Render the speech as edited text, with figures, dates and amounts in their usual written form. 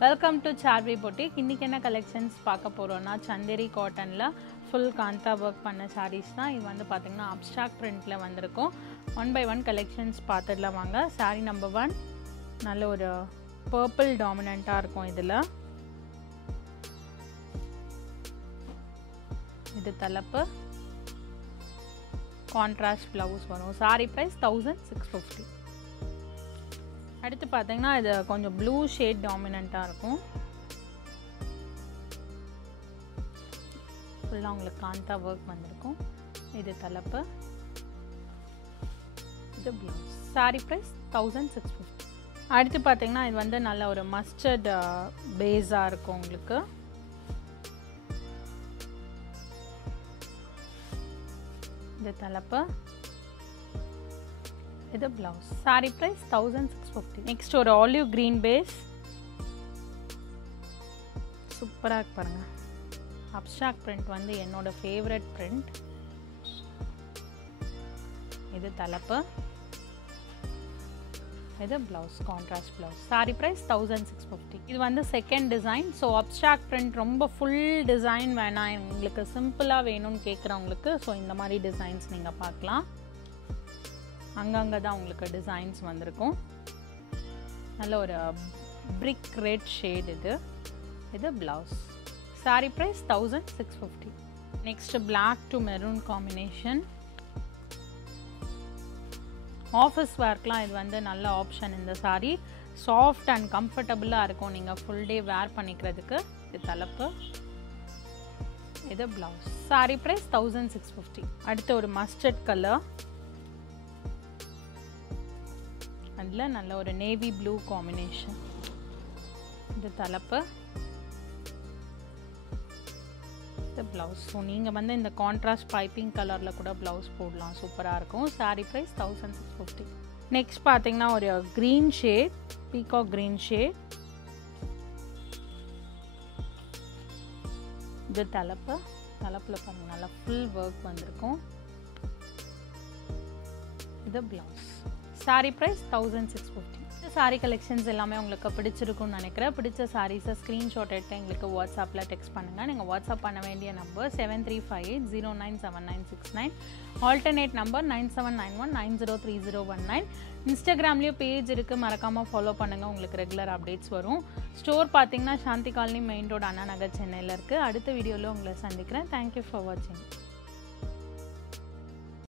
Welcome to Charvi Boutique. இன்னைக்கு என்ன collections பார்க்க போறோம்னா சந்தேரி காட்டன்ல full காந்தா work பண்ண sarees தான். இது வந்து பாத்தீங்கன்னா abstract printல வந்திருக்கும். One by one collections பார்த்துடலாம் வாங்க. saree number 1 நல்ல ஒரு purple dominant-ஆ இருக்கும் இதுல. இது தலைப்பு. Contrast blouse வரும். saree price 1650. அடுத்து பாத்தீங்கன்னா இது கொஞ்சம் ப்ளூ ஷேட் டாமினன்ட்டா இருக்கும். ஃபுல்லா உங்களுக்கு காந்தா வர்க் வந்திருக்கும். இது தலைப்பு. இது ப்ளவுஸ். saree price 1650. அடுத்து பாத்தீங்கன்னா இது வந்து நல்ல ஒரு மஸ்டர்ட் பேஸா இருக்கும் உங்களுக்கு. இது தலைப்பு. இது blouse. saree price 1650. next ஒரு olive green base. சூப்பரா இருக்கு பாருங்க. abstract print வந்து என்னோட favorite print. இது தலைப்பு. இது blouse, contrast blouse. saree price 1650. இது வந்து second design. so abstract print ரொம்ப full design வேணாம், உங்களுக்கு சிம்பிளா வேணும்னு கேக்குறவங்களுக்கு so இந்த மாதிரி designs நீங்க பார்க்கலாம். அங்கங்க தான் உங்களுக்கு டிசைன்ஸ் வந்திருக்கும். நல்ல ஒரு brick red shade இது blouse. saree price 1650. next black to maroon combination. Office வேர்க்லாம் இது வந்து நல்ல ஆப்ஷன். இந்த saree soft and comfortable இருக்கும், நீங்க full day wear பண்ணிக்கிறதுக்கு. இது தலைப்பு. இது blouse. saree price 1650. அடுத்து ஒரு mustard color. அதுல நல்ல ஒரு நேவி ப்ளூ காம்பினேஷன். இது தலைப்பு. இது blouse. ஸோ நீங்கள் வந்து இந்த கான்ட்ராஸ்ட் பைப்பிங் கலரில் கூட ப்ளவுஸ் போடலாம், சூப்பராக இருக்கும். saree price 1650. நெக்ஸ்ட் பார்த்தீங்கன்னா ஒரு green shade, peacock green shade. இது தலைப்பு. தலைப்பில் பாருங்க நல்லா ஃபுல் ஒர்க் வந்திருக்கும். இது blouse. saree price 1650. இந்த saree collections எல்லாமே உங்களுக்கு பிடிச்சிருக்கும்னு நினைக்கிறேன். பிடிச்ச sarees-ஐ ஸ்க்ரீன்ஷாட் எடுத்து எங்களுக்கு வாட்ஸ்அப்பில் டெக்ஸ்ட் பண்ணுங்கள். நீங்கள் வாட்ஸ்அப் பண்ண வேண்டிய நம்பர் 7358097969, ஆல்டர்னேட் நம்பர் 9791903019. இன்ஸ்டாகிராம்லேயும் பேஜ் இருக்குது, மறக்காமல் ஃபாலோ பண்ணுங்கள், உங்களுக்கு ரெகுலர் அப்டேட்ஸ் வரும். ஸ்டோர் பார்த்தீங்கன்னா சாந்தி colony main road, Anna Nagar, சென்னையில் இருக்குது. அடுத்த வீடியோவில் உங்களை சந்திக்கிறேன். தேங்க்யூ ஃபார் வாட்சிங்.